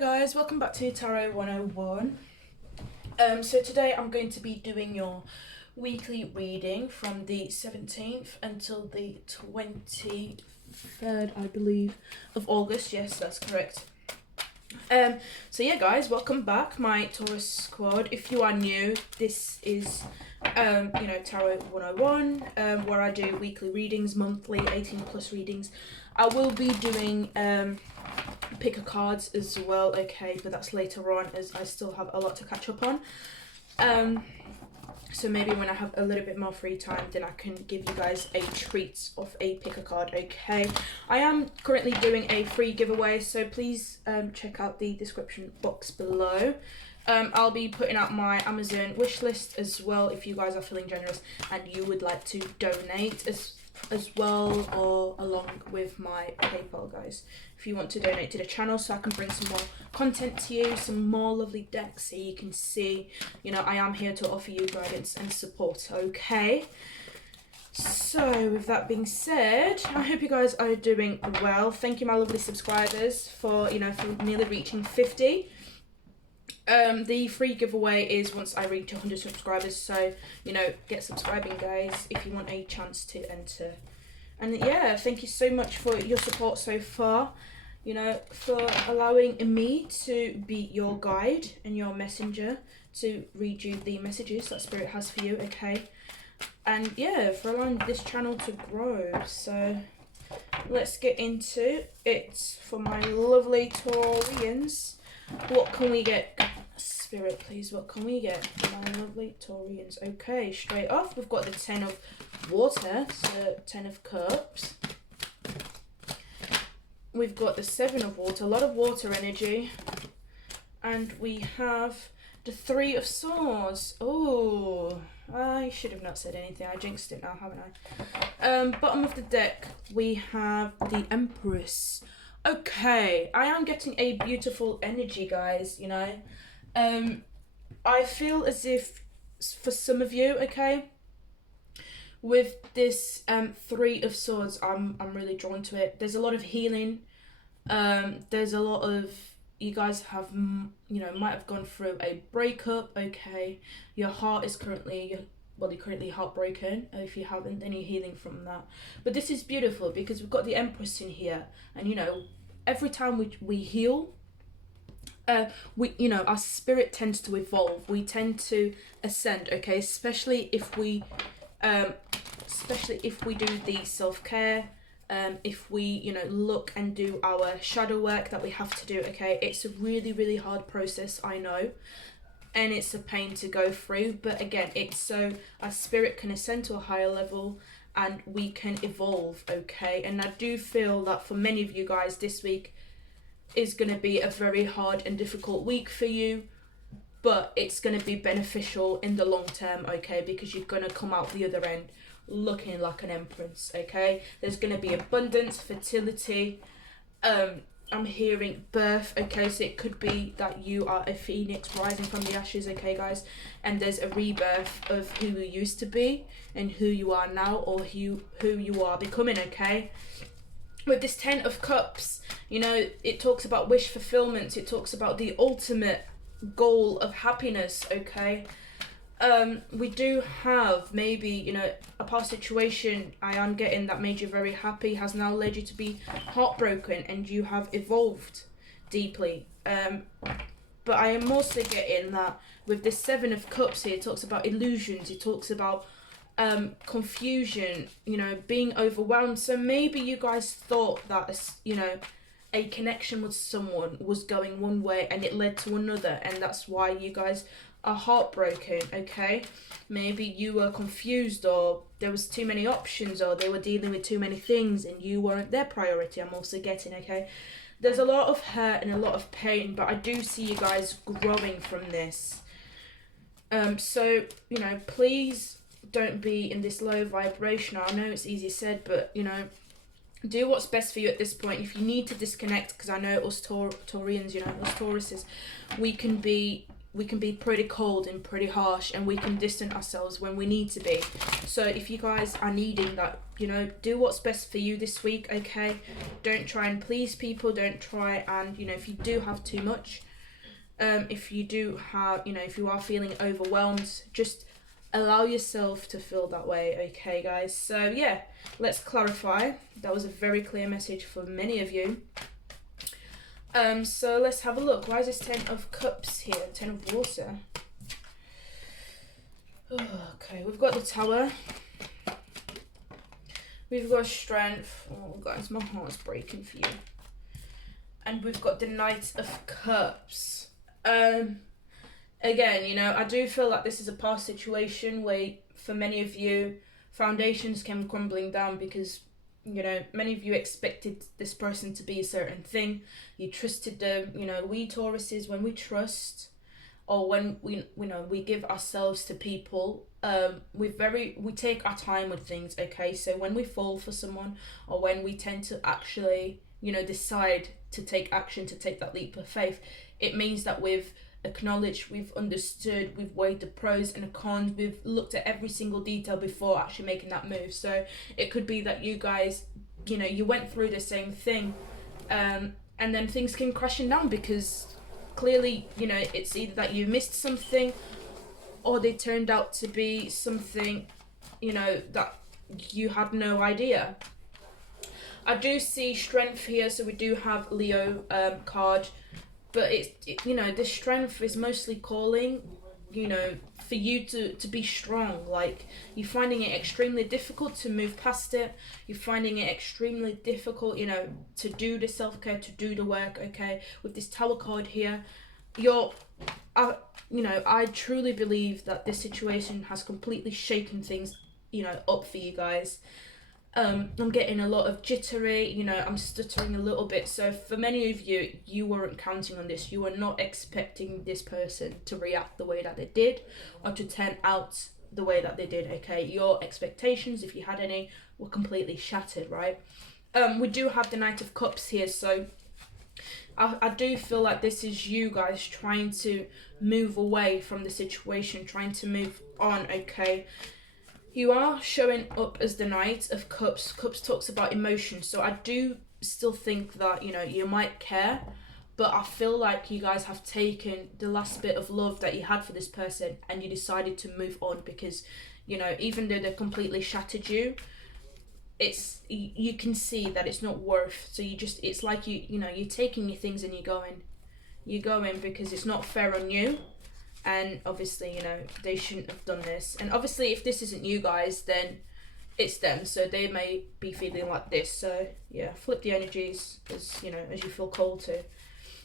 guys, welcome back to Tarot 101. So today I'm going to be doing your weekly reading from the 17th until the 23rd, I believe, of August. Yes, that's correct. So yeah guys, welcome back, my Taurus squad. If you are new, this is Tarot 101, where I do weekly readings, monthly 18+ readings. I will be doing picker cards as well, okay, but that's later on as I still have a lot to catch up on. So maybe when I have a little bit more free time, then I can give you guys a treat of a picker card, okay? I am currently doing a free giveaway, so please check out the description box below. I'll be putting out my Amazon wish list as well if you guys are feeling generous and you would like to donate as well, or along with my PayPal, guys, if you want to donate to the channel so I can bring some more content to you, some more lovely decks, so you can see, I am here to offer you guidance and support, okay? So with that being said, I hope you guys are doing well. Thank you, my lovely subscribers, for for nearly reaching 50. The free giveaway is once I reach 100 subscribers, so get subscribing, guys, if you want a chance to enter. And yeah, thank you so much for your support so far, for allowing me to be your guide and your messenger to read you the messages that Spirit has for you, okay? And yeah, for allowing this channel to grow. So let's get into it. For my lovely Taurians, what can we get? Spirit, please, what can we get? My lovely Taurians. Okay, straight off, we've got the 10 of water, so 10 of cups. We've got the 7 of water, a lot of water energy. And we have the 3 of swords. Oh, I should have not said anything. I jinxed it now, haven't I? Bottom of the deck, we have the Empress. Okay, I am getting a beautiful energy, guys, I feel as if, for some of you, okay, with this 3 of swords, I'm really drawn to it. There's a lot of healing. There's a lot of, you guys have, might have gone through a breakup, okay. Your heart is currently, you're currently heartbroken, if you haven't, any healing from that. But this is beautiful because we've got the Empress in here, and every time we heal, our spirit tends to evolve. We tend to ascend, okay, especially if we do the self-care, if we look and do our shadow work that we have to do, okay. It's a really, really hard process, I know, and it's a pain to go through, but again, it's so our spirit can ascend to a higher level and we can evolve, okay. And I do feel that for many of you guys, this week is going to be a very hard and difficult week for you, but it's going to be beneficial in the long term, okay, because you're going to come out the other end looking like an empress, okay. There's going to be abundance, fertility, I'm hearing birth, okay, so it could be that you are a phoenix rising from the ashes, okay, guys, and there's a rebirth of who you used to be and who you are now, or who you are becoming, okay. With this 10 of cups, it talks about wish fulfillment, it talks about the ultimate goal of happiness, okay. We do have maybe, a past situation I am getting that made you very happy has now led you to be heartbroken and you have evolved deeply. But I am also getting that with the 7 of cups here, it talks about illusions, it talks about confusion, being overwhelmed. So maybe you guys thought that, a connection with someone was going one way and it led to another, and that's why you guys are heartbroken, okay. Maybe you were confused, or there was too many options, or they were dealing with too many things and you weren't their priority. I'm also getting, okay, there's a lot of hurt and a lot of pain, but I do see you guys growing from this. So please don't be in this low vibration. I know it's easy said, but do what's best for you at this point. If you need to disconnect, because I know us Taurians, us Tauruses, we can be we can be pretty cold and pretty harsh, and we can distance ourselves when we need to be. So if you guys are needing that, you know, do what's best for you this week, okay? Don't try and please people. Don't try and, you know, if you do have too much, if you do have, you know, if you are feeling overwhelmed, just allow yourself to feel that way, okay, guys? So yeah, let's clarify. That was a very clear message for many of you. So let's have a look. Why is this 10 of Cups here? 10 of Water. Okay, we've got the Tower. We've got Strength. Oh, guys, my heart's breaking for you. And we've got the Knight of Cups. Again, you know, I do feel like this is a past situation where, for many of you, foundations came crumbling down because, you know, many of you expected this person to be a certain thing. You trusted them. You know, we Tauruses, when we trust, or when we, you know, we give ourselves to people, we take our time with things, okay? So when we fall for someone, or when we tend to actually, you know, decide to take action, to take that leap of faith, it means that we've acknowledged, we've understood, we've weighed the pros and the cons, we've looked at every single detail before actually making that move. So it could be that you guys, you know, you went through the same thing, and then things came crashing down because clearly, you know, it's either that you missed something, or they turned out to be something, you know, that you had no idea. I do see Strength here, so we do have Leo card. But you know, this Strength is mostly calling, you know, for you to be strong. Like, you're finding it extremely difficult to move past it. You're finding it extremely difficult, you know, to do the self-care, to do the work, okay? With this Tower card here, you know, I truly believe that this situation has completely shaken things, you know, up for you guys. I'm getting a lot of jittery, you know, I'm stuttering a little bit. So for many of you, you weren't counting on this. You were not expecting this person to react the way that they did, or to turn out the way that they did, okay? Your expectations, if you had any, were completely shattered, right? We do have the Knight of Cups here, so I do feel like this is you guys trying to move away from the situation, trying to move on, okay? You are showing up as the Knight of Cups. Cups talks about emotion, so I do still think that, you know, you might care, but I feel like you guys have taken the last bit of love that you had for this person and you decided to move on because, you know, even though they completely shattered you, you can see that it's not worth. So it's like you know, you're taking your things and you're going because it's not fair on you. And obviously, you know, they shouldn't have done this. And obviously, if this isn't you guys, then it's them. So they may be feeling like this. So yeah, flip the energies as, you know, as you feel called to.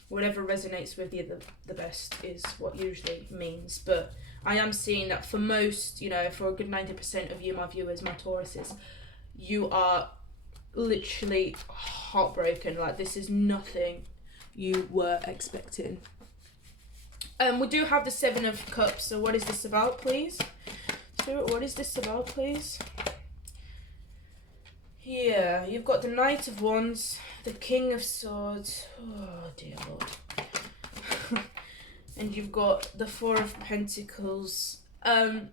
Whatever resonates with you the best is what usually means. But I am seeing that for most, you know, for a good 90% of you, my viewers, my Tauruses, you are literally heartbroken. Like, this is nothing you were expecting. We do have the 7 of Cups, so what is this about, please? Spirit, what is this about, please? Yeah, you've got the Knight of Wands, the King of Swords, oh dear Lord, and you've got the 4 of Pentacles. I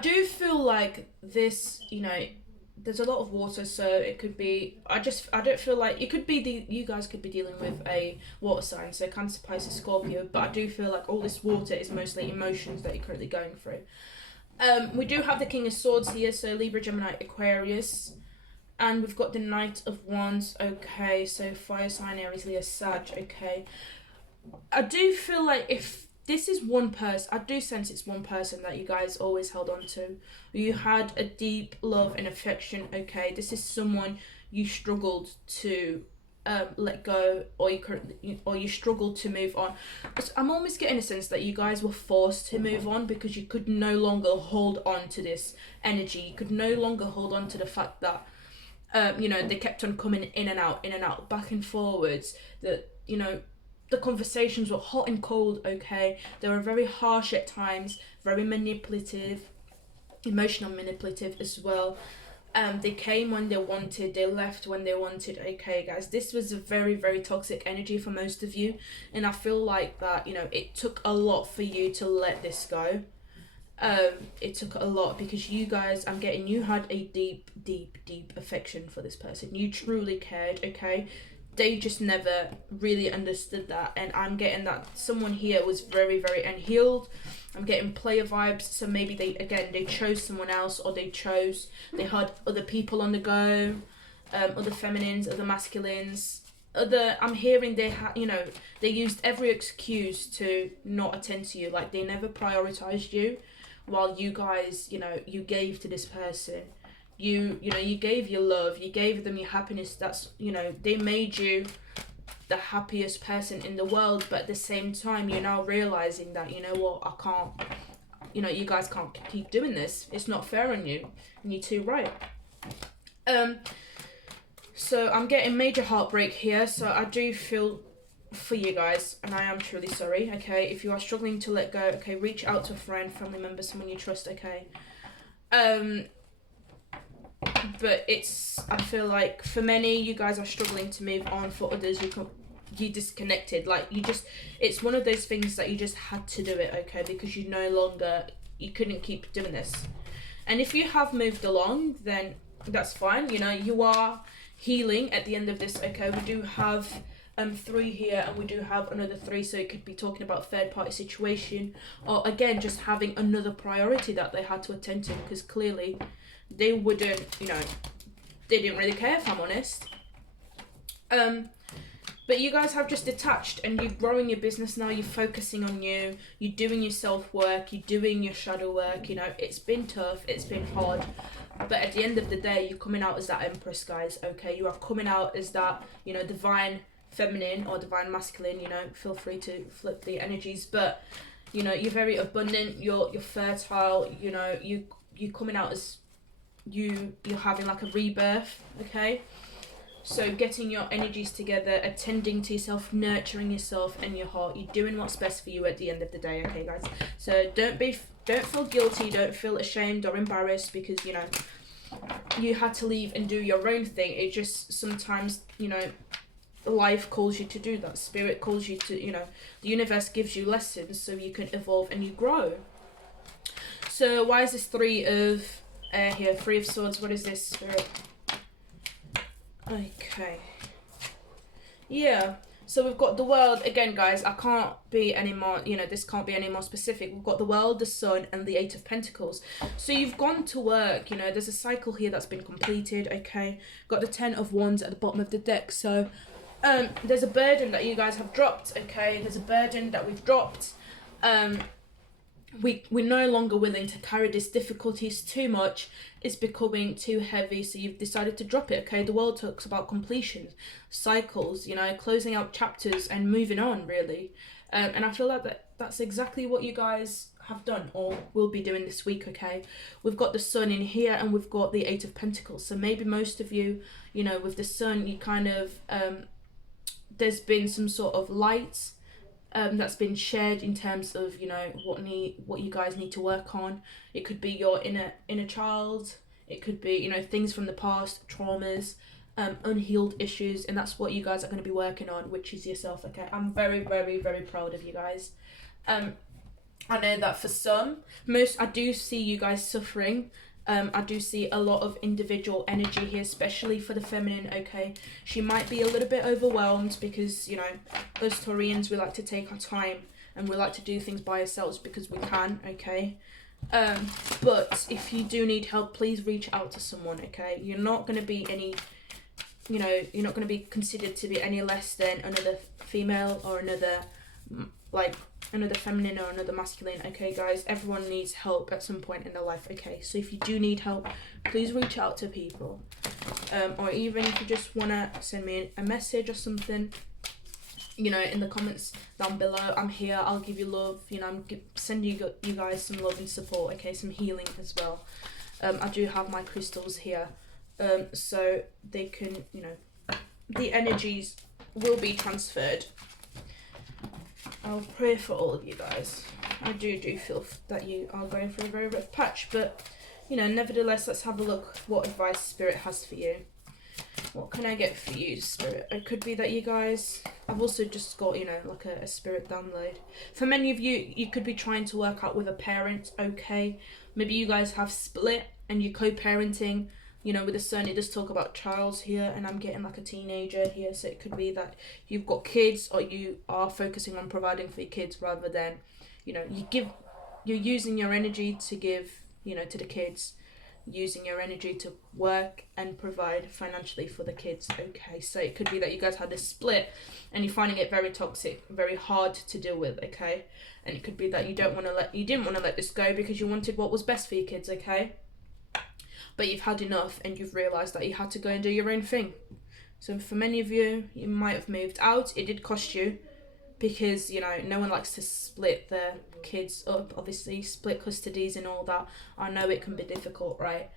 do feel like this, you know, there's a lot of water, so it could be, I don't feel like, it could be you guys could be dealing with a water sign, so Cancer, Pisces, Scorpio, but I do feel like all this water is mostly emotions that you're currently going through. We do have the King of Swords here, so Libra, Gemini, Aquarius, and we've got the Knight of Wands, okay, so fire sign, Aries, Leo, Sag, okay. I do feel like if this is one person, I do sense it's one person that you guys always held on to. You had a deep love and affection, okay? This is someone you struggled to let go, or you struggled to move on. I'm almost getting a sense that you guys were forced to move on because you could no longer hold on to this energy. You could no longer hold on to the fact that, you know, they kept on coming in and out, back and forwards, that, you know, the conversations were hot and cold, okay? They were very harsh at times, very manipulative, emotional manipulative as well. They came when they wanted, they left when they wanted. Okay, guys, this was a very, very toxic energy for most of you, and I feel like that, you know, it took a lot for you to let this go. It took a lot, because you guys, I'm getting, you had a deep, deep, deep affection for this person. You truly cared, okay? They just never really understood that, and I'm getting that someone here was very, very unhealed. I'm getting player vibes, so maybe they chose someone else, or they had other people on the go, other feminines, other masculines, I'm hearing they used every excuse to not attend to you. Like, they never prioritized you, while you guys, you gave to this person. You gave your love, you gave them your happiness. That's, they made you the happiest person in the world, but at the same time, you're now realizing that, you know what, I can't, you guys can't keep doing this. It's not fair on you, and you're too right. So I'm getting major heartbreak here, so I do feel for you guys, and I am truly sorry, okay? If you are struggling to let go, okay, reach out to a friend, family member, someone you trust, okay? But I feel like for many, you guys are struggling to move on. For others, you disconnected. Like, it's one of those things that you just had to do it, okay? Because you couldn't keep doing this. And if you have moved along, then that's fine. You are healing at the end of this, okay? We do have 3 here, and we do have another 3, so it could be talking about third-party situation, or again, just having another priority that they had to attend to, because clearly they wouldn't, they didn't really care, if I'm honest. But you guys have just detached, and you're growing your business now. You're focusing on you're doing your self-work, you're doing your shadow work. It's been tough, it's been hard, but at the end of the day, you're coming out as that empress, guys, okay? You are coming out as that, divine feminine or divine masculine. Feel free to flip the energies, but you're very abundant, you're fertile, you're coming out as you're having like a rebirth, okay? So getting your energies together, attending to yourself, nurturing yourself and your heart. You're doing what's best for you at the end of the day, okay, guys? So don't feel guilty, don't feel ashamed or embarrassed, because you had to leave and do your own thing. It just sometimes, life calls you to do that. Spirit calls you to, the universe gives you lessons so you can evolve and you grow. So why is this 3 of here? 3 of Swords. What is this, Spirit? Okay. Yeah. So we've got the World. Again, guys, I can't be any more, this can't be any more specific. We've got the World, the Sun, and the 8 of Pentacles. So you've gone to work, there's a cycle here that's been completed, okay? Got the 10 of Wands at the bottom of the deck. So there's a burden that you guys have dropped, okay? There's a burden that we've dropped. We're no longer willing to carry this difficulty. It's too much. It's becoming too heavy, so you've decided to drop it, okay? The World talks about completion, cycles, closing out chapters and moving on, really. And I feel like that's exactly what you guys have done or will be doing this week, okay? We've got the Sun in here, and we've got the 8 of Pentacles. So maybe most of you, with the Sun, you kind of, there's been some sort of light that's been shared in terms of what you guys need to work on. It could be your inner child, it could be things from the past, traumas, unhealed issues, and that's what you guys are going to be working on, which is yourself, okay? I'm very, very, very proud of you guys. I know that for some, I do see you guys suffering. I do see a lot of individual energy here, especially for the feminine, okay? She might be a little bit overwhelmed because, us Taurians, we like to take our time and we like to do things by ourselves because we can, okay? But if you do need help, please reach out to someone, okay? You're not going to be you're not going to be considered to be any less than another female or another feminine or another masculine, okay, guys? Everyone needs help at some point in their life, okay? So if you do need help, please reach out to people, or even if you just want to send me a message or something, in the comments down below. I'm here, I'll give you love, I'm sending you guys some love and support, okay? Some healing as well. I do have my crystals here, so they can, the energies will be transferred. I'll pray for all of you guys. I do feel that you are going through a very rough patch, but you know, nevertheless, let's have a look what advice Spirit has for you. What can I get for you, Spirit? It could be that you guys... I've also just got, you know, like a Spirit download. For many of you, you could be trying to work out with a parent, okay? Maybe you guys have split and you're co-parenting. You know, with a son, it does talk about Charles here, and I'm getting like a teenager here. So it could be that you've got kids, or you are focusing on providing for your kids rather than, you know, you're using your energy to give, you know, to the kids, using your energy to work and provide financially for the kids. Okay, so it could be that you guys had a split and you're finding it very toxic, very hard to deal with. Okay, and it could be that you didn't want to let this go because you wanted what was best for your kids. Okay, but you've had enough and you've realized that you had to go and do your own thing. So for many of you, you might have moved out. It did cost you, because, you know, no one likes to split their kids up, obviously, split custodies and all that. I know it can be difficult, right?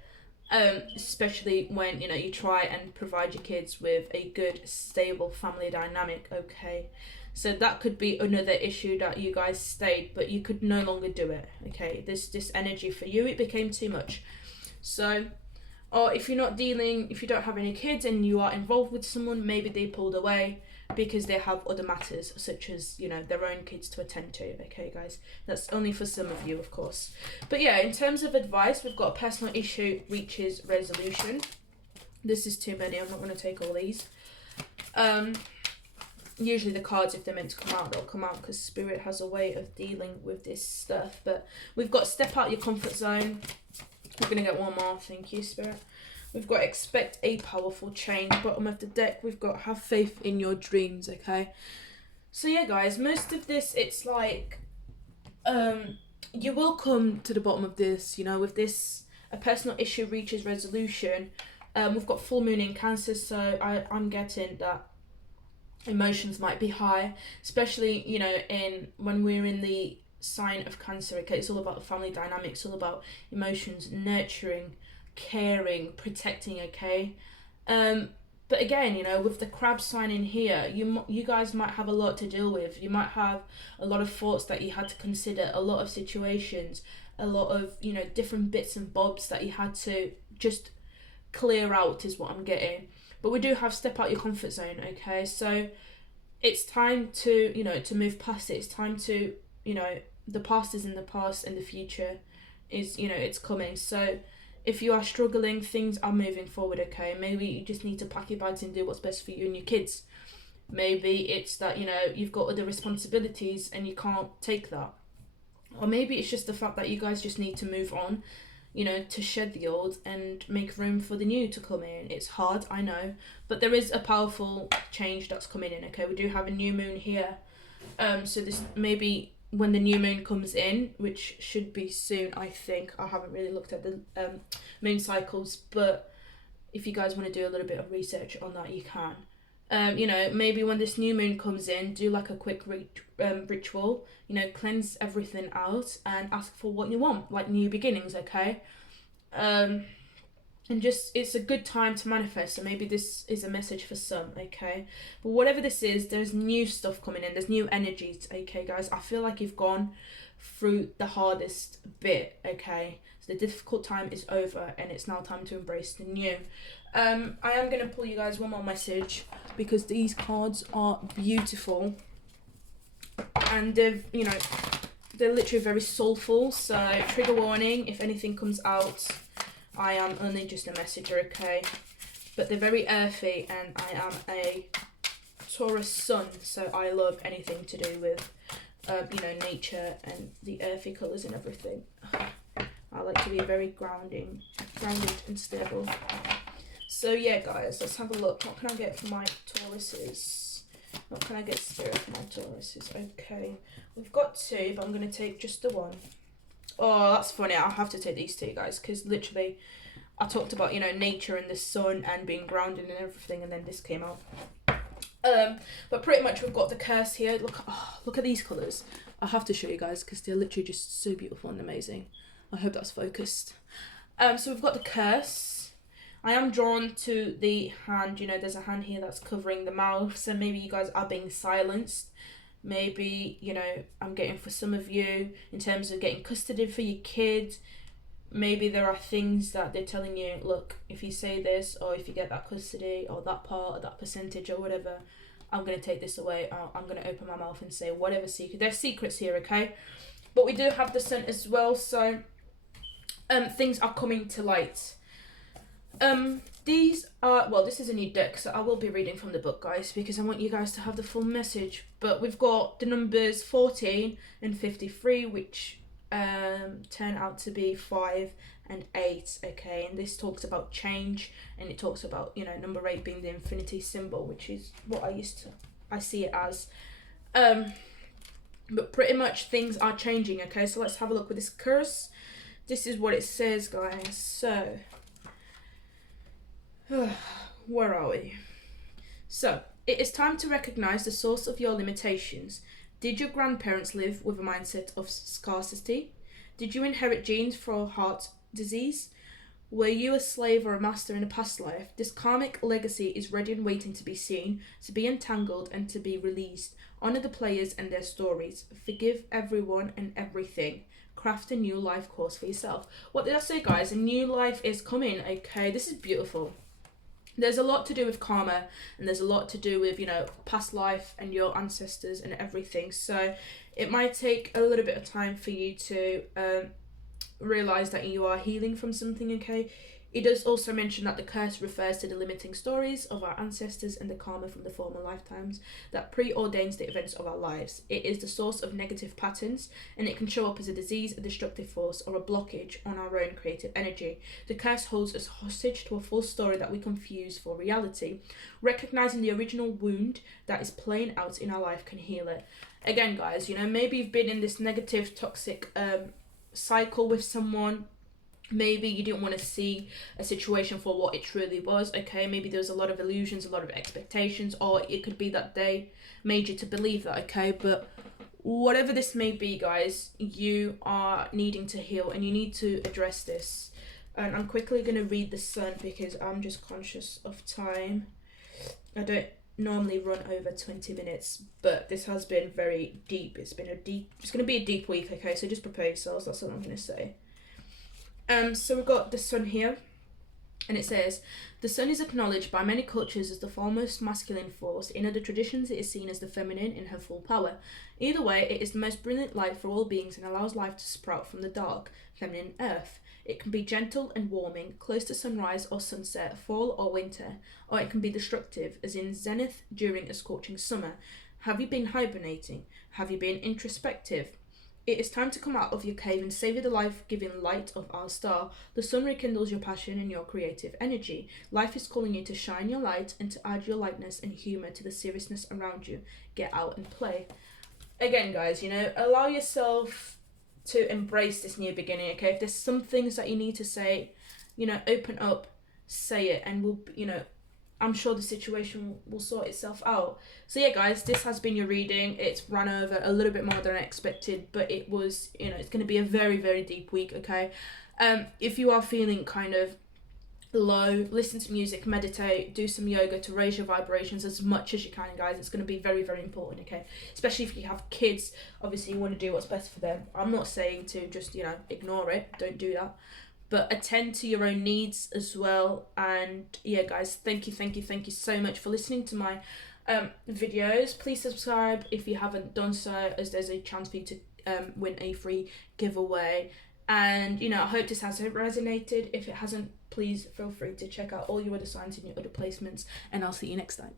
Especially when, you know, you try and provide your kids with a good, stable family dynamic, okay? So that could be another issue that you guys stayed, but you could no longer do it, okay? This energy for you, it became too much. So, or if you don't have any kids and you are involved with someone, maybe they pulled away because they have other matters, such as, you know, their own kids to attend to. Okay, guys, that's only for some of you, of course. But yeah, in terms of advice, we've got a personal issue reaches resolution. This is too many. I'm not going to take all these. Usually the cards, if they're meant to come out, they'll come out, because Spirit has a way of dealing with this stuff. But we've got step out your comfort zone. We're going to get one more. Thank you, Spirit. We've got expect a powerful change. Bottom of the deck, we've got have faith in your dreams, okay? So yeah, guys, most of this, it's like, you will come to the bottom of this, you know, with this, a personal issue reaches resolution. We've got full moon in Cancer, so I'm getting that emotions might be high, especially, you know, when we're in the sign of Cancer, okay? It's all about the family dynamics, all about emotions, nurturing, caring, protecting, okay? But again, you know, with the crab sign in here, you guys might have a lot to deal with. You might have a lot of thoughts that you had to consider, a lot of situations, a lot of, you know, different bits and bobs that you had to just clear out, is what I'm getting. But we do have step out your comfort zone, okay? So it's time to, you know, to move past it. It's time to, you know, the past is in the past and the future is, you know, it's coming. So if you are struggling, things are moving forward, okay? Maybe you just need to pack your bags and do what's best for you and your kids. Maybe it's that, you know, you've got other responsibilities and you can't take that. Or maybe it's just the fact that you guys just need to move on, you know, to shed the old and make room for the new to come in. It's hard, I know, but there is a powerful change that's coming in, okay? We do have a new moon here. So this maybe when the new moon comes in, which should be soon, I think. I haven't really looked at the moon cycles, but if you guys want to do a little bit of research on that, you can. You know, maybe when this new moon comes in, do like a quick ritual, you know, cleanse everything out and ask for what you want, like new beginnings, okay? And just, it's a good time to manifest. So maybe this is a message for some, okay? But whatever this is, there's new stuff coming in. There's new energies, okay, guys? I feel like you've gone through the hardest bit, okay? So the difficult time is over and it's now time to embrace the new. I am going to pull you guys one more message because these cards are beautiful. And they've, you know, they're literally very soulful. So trigger warning, if anything comes out, I am only just a messenger, okay? But they're very earthy, and I am a Taurus sun, so I love anything to do with, you know, nature and the earthy colours and everything. I like to be very grounded and stable. So yeah, guys, let's have a look. What can I get for my Tauruses? What can I get Spirit for my Tauruses? Okay, we've got two, but I'm going to take just the one. Oh, that's funny. I'll have to take these two, guys, because literally I talked about, you know, nature and the sun and being grounded and everything, and then this came out. But pretty much we've got the curse here. Look at these colours. I have to show you guys because they're literally just so beautiful and amazing. I hope that's focused. So we've got the curse. I am drawn to the hand. You know, there's a hand here that's covering the mouth, so maybe you guys are being silenced. Maybe, you know, I'm getting for some of you in terms of getting custody for your kids. maybe there are things that they're telling you, look, if you say this, or if you get that custody or that part or that percentage or whatever, I'm going to take this away, or I'm going to open my mouth and say whatever secret. There's secrets here, okay? But we do have the Sun as well, so things are coming to light. These are, well, this is a new deck, so I will be reading from the book, guys, because I want you guys to have the full message. But we've got the numbers 14 and 53, which turn out to be 5 and 8, okay? And this talks about change, and it talks about, you know, number 8 being the infinity symbol, which is what I see it as. But pretty much things are changing, okay? So let's have a look with this curse. This is what it says, guys. So where are we? So, it is time to recognize the source of your limitations. Did your grandparents live with a mindset of scarcity? Did you inherit genes for heart disease? Were you a slave or a master in a past life? This karmic legacy is ready and waiting to be seen, to be entangled and to be released. Honor the players and their stories. Forgive everyone and everything. Craft a new life course for yourself. What did I say, guys? A new life is coming, okay? This is beautiful. There's a lot to do with karma, and there's a lot to do with, you know, past life and your ancestors and everything. So it might take a little bit of time for you to realize that you are healing from something, okay? It does also mention that the curse refers to the limiting stories of our ancestors and the karma from the former lifetimes that preordains the events of our lives. It is the source of negative patterns, and it can show up as a disease, a destructive force, or a blockage on our own creative energy. The curse holds us hostage to a false story that we confuse for reality. Recognizing the original wound that is playing out in our life can heal it. Again, guys, you know, maybe you've been in this negative, toxic cycle with someone. Maybe you didn't want to see a situation for what it truly was, okay? Maybe there was a lot of illusions, a lot of expectations, or it could be that they made you to believe that, okay? But whatever this may be, guys, you are needing to heal, and you need to address this. And I'm quickly going to read the Sun because I'm just conscious of time. I don't normally run over 20 minutes, but this has been very deep. It's going to be a deep week, okay? So just prepare yourselves, that's all I'm going to say. So we've got the Sun here, and it says, the Sun is acknowledged by many cultures as the foremost masculine force. In other traditions, it is seen as the feminine in her full power. Either way, it is the most brilliant light for all beings and allows life to sprout from the dark, feminine earth. It can be gentle and warming, close to sunrise or sunset, fall or winter, or it can be destructive, as in zenith during a scorching summer. Have you been hibernating? Have you been introspective? It is time to come out of your cave and savor the life-giving light of our star. The Sun rekindles your passion and your creative energy. Life is calling you to shine your light and to add your lightness and humour to the seriousness around you. Get out and play. Again, guys, you know, allow yourself to embrace this new beginning, okay? If there's some things that you need to say, you know, open up, say it, and we'll, you know, I'm sure the situation will sort itself out. So yeah, guys, this has been your reading. It's run over a little bit more than I expected, but it was, you know, it's going to be a very, very deep week, okay? If you are feeling kind of low, listen to music, meditate, do some yoga to raise your vibrations as much as you can, guys. It's going to be very, very important, okay? Especially if you have kids, obviously you want to do what's best for them. I'm not saying to just, you know, ignore it. Don't do that. But attend to your own needs as well. And yeah, guys, thank you so much for listening to my videos. Please subscribe if you haven't done so, as there's a chance for you to win a free giveaway. And, you know, I hope this has resonated. If it hasn't, please feel free to check out all your other signs and your other placements, and I'll see you next time.